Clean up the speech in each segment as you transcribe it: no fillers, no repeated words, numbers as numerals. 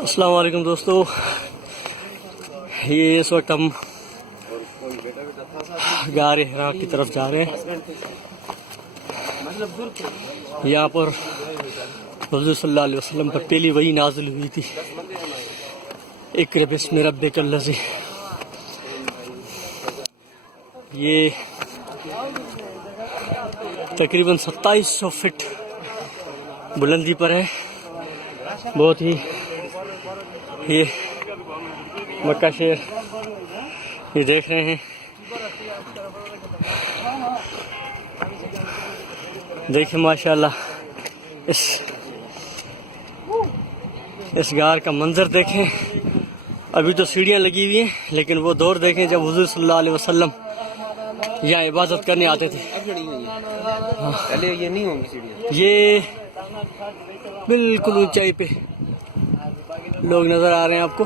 अस्सलाम वालेकुम दोस्तों, ये इस वक्त हम गार हिरा की तरफ जा रहे हैं। यहाँ पर हुज़ूर सल्लल्लाहु अलैहि वसल्लम पर पहली वही नाज़िल हुई थी, इक़रा बिस्मि रब्बिकल लज़ी। ये तकरीबन 2700 फीट बुलंदी पर है। बहुत ही ये मक्का शहर ये देख रहे हैं। देखिए माशाल्लाह इस गार का मंजर देखें। अभी तो सीढ़ियाँ लगी हुई हैं, लेकिन वो दौर देखें जब हुज़ूर सल्लल्लाहु अलैहि वसल्लम यहाँ इबादत करने आते थे। पहले ये नहीं होंगी सीढ़ियाँ। ये बिल्कुल ऊंचाई पे लोग नजर आ रहे हैं आपको।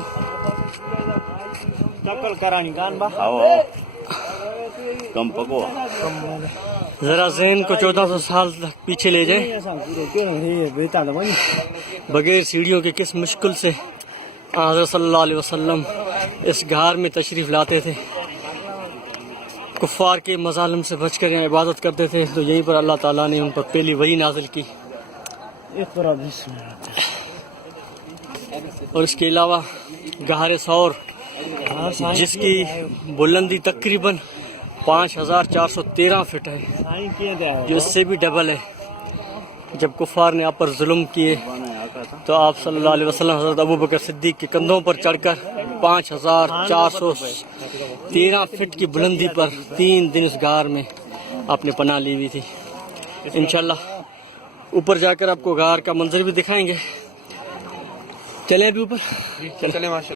कम पको जरा ज़हन को 1400 साल तक पीछे ले जाएं। बगैर सीढ़ियों के किस मुश्किल से हज़रत सल्लल्लाहु अलैहि वसल्लम इस घार में तशरीफ़ लाते थे। कुफ़ार के मज़ालिम से बचकर यहाँ इबादत करते थे, तो यहीं पर अल्लाह ताला ने उन पर पहली वही नाज़िल की। और इसके अलावा गार सौर जिसकी बुलंदी तकरीबन 5413 फीट है, जो इससे भी डबल है। जब कुफ़ार ने आप पर जुल्म किए तो आप सल्लल्लाहु अलैहि वसल्लम हज़रत अबू बकर सिद्दीक़ के कंधों पर चढ़कर 5413 फीट की बुलंदी पर 3 दिन उस गार में आपने पनाह ली हुई थी। इंशाल्लाह ऊपर जाकर आपको गार का मंजर भी दिखाएंगे। चलें अभी ऊपर, चले माशा।